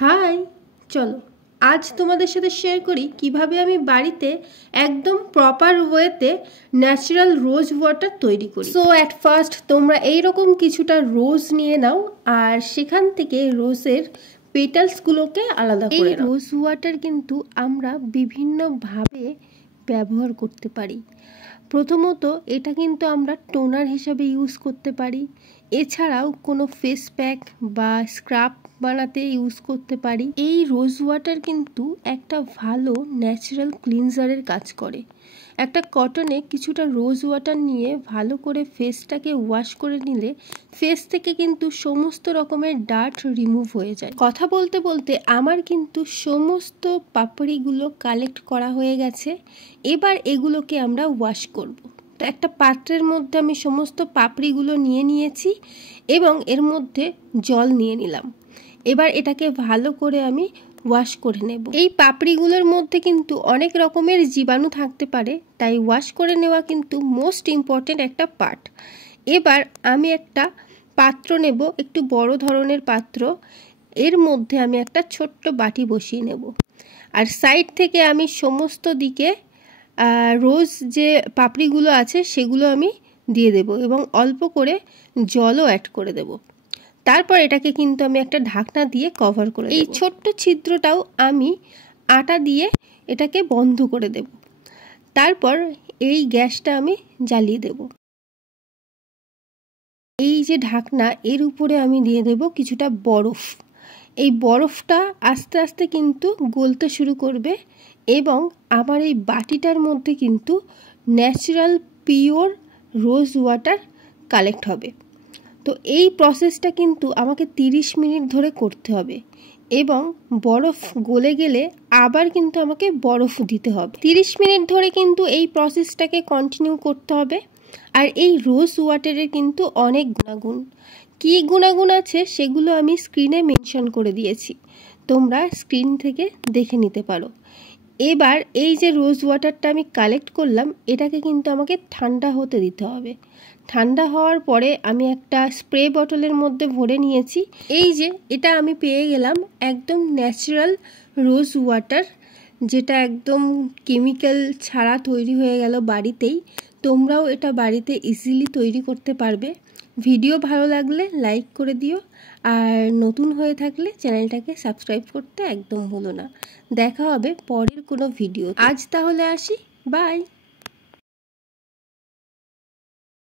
High, চলো আজ তোমাদের সাথে শেয়ার করি কিভাবে আমি বাড়িতে একদম প্রপার ওয়েতে ন্যাচারাল রোজ ওয়াটার তৈরি করি। সো অ্যাট ফার্স্ট তোমরা এইরকম কিছুটা রোজ নিয়ে নাও আর সেখান থেকে রোজের পেটালসগুলোকে আলাদা করে নাও। রোজ ওয়াটার কিন্তু আমরা বিভিন্নভাবে ব্যবহার করতে পারি। প্রথমত এটা কিন্তু আমরা টোনার হিসাবে ইউজ করতে পারি, এছাড়াও কোনো ফেস প্যাক বা স্ক্রাব বানাতে ইউজ করতে পারি। এই রোজ ওয়াটার কিন্তু একটা ভালো ন্যাচারাল ক্লিনজারের কাজ করে। একটা কটনে কিছুটা রোজ ওয়াটার নিয়ে ভালো করে ফেসটাকে ওয়াশ করে নিলে ফেস থেকে কিন্তু সমস্ত রকমের ডার্ট রিমুভ হয়ে যায়। কথা বলতে বলতে আমার কিন্তু সমস্ত পাপড়িগুলো কালেক্ট করা হয়ে গেছে। এবার এগুলোকে আমরা ওয়াশ করব। তো একটা পাত্রের মধ্যে আমি সমস্ত পাপড়িগুলো নিয়ে নিয়েছি এবং এর মধ্যে জল নিয়ে নিলাম। এবার এটাকে ভালো করে আমি ওয়াশ করে নেব। এই পাপড়িগুলোর মধ্যে কিন্তু অনেক রকমের জীবাণু থাকতে পারে, তাই ওয়াশ করে নেওয়া কিন্তু মোস্ট ইম্পর্টেন্ট একটা পার্ট। এবার আমি একটা পাত্র নেব, একটু বড় ধরনের পাত্র। এর মধ্যে আমি একটা ছোট্ট বাটি বসিয়ে নেব আর সাইড থেকে আমি সমস্ত দিকে রোজ যে পাপড়িগুলো আছে সেগুলো আমি দিয়ে দেব এবং অল্প করে জলও অ্যাড করে দেব। তারপর এটাকে কিন্তু আমি একটা ঢাকনা দিয়ে কভার করে দেব। এই ছোট্ট ছিদ্রটাও আমি আটা দিয়ে এটাকে বন্ধ করে দেব। তারপর এই গ্যাসটা আমি জ্বালিয়ে দেব। এই যে ঢাকনা, এর উপরে আমি দিয়ে দেব কিছুটা বরফ। এই বরফটা আস্তে আস্তে কিন্তু গলতে শুরু করবে এবং আমার এই বাটিটার মধ্যে কিন্তু natural pure rose water collect হবে। তো এই প্রসেসটা কিন্তু আমাকে 30 মিনিট ধরে করতে হবে এবং বরফ গলে গেলে আবার কিন্তু আমাকে বরফ দিতে হবে। 30 মিনিট ধরে কিন্তু এই প্রসেসটাকে কন্টিনিউ করতে হবে। আর এই রোজ ওয়াটারের কিন্তু অনেক গুণাগুণ, কী গুণাগুণ আছে সেগুলো আমি স্ক্রিনে মেনশন করে দিয়েছি, তোমরা স্ক্রিন থেকে দেখে নিতে পারো। এবার এই যে রোজ ওয়াটারটা আমি কালেক্ট করলাম, এটাকে কিন্তু আমাকে ঠান্ডা হতে দিতে হবে। ঠান্ডা হওয়ার পরে আমি একটা স্প্রে বটলের মধ্যে ভরে নিয়েছি। এই যে এটা আমি পেয়ে গেলাম একদম ন্যাচারাল রোজ ওয়াটার, যেটা একদম কেমিক্যাল ছাড়া তৈরি হয়ে গেল বাড়িতেই। তোমরাও এটা বাড়িতে ইজিলি তৈরি করতে পারবে। ভিডিও ভালো লাগলে লাইক করে দিও আর নতুন হয়ে থাকলে চ্যানেলটাকে সাবস্ক্রাইব করতে একদম ভুলো না। দেখা হবে পরের কোনো ভিডিও। আজ তাহলে আসি, বাই।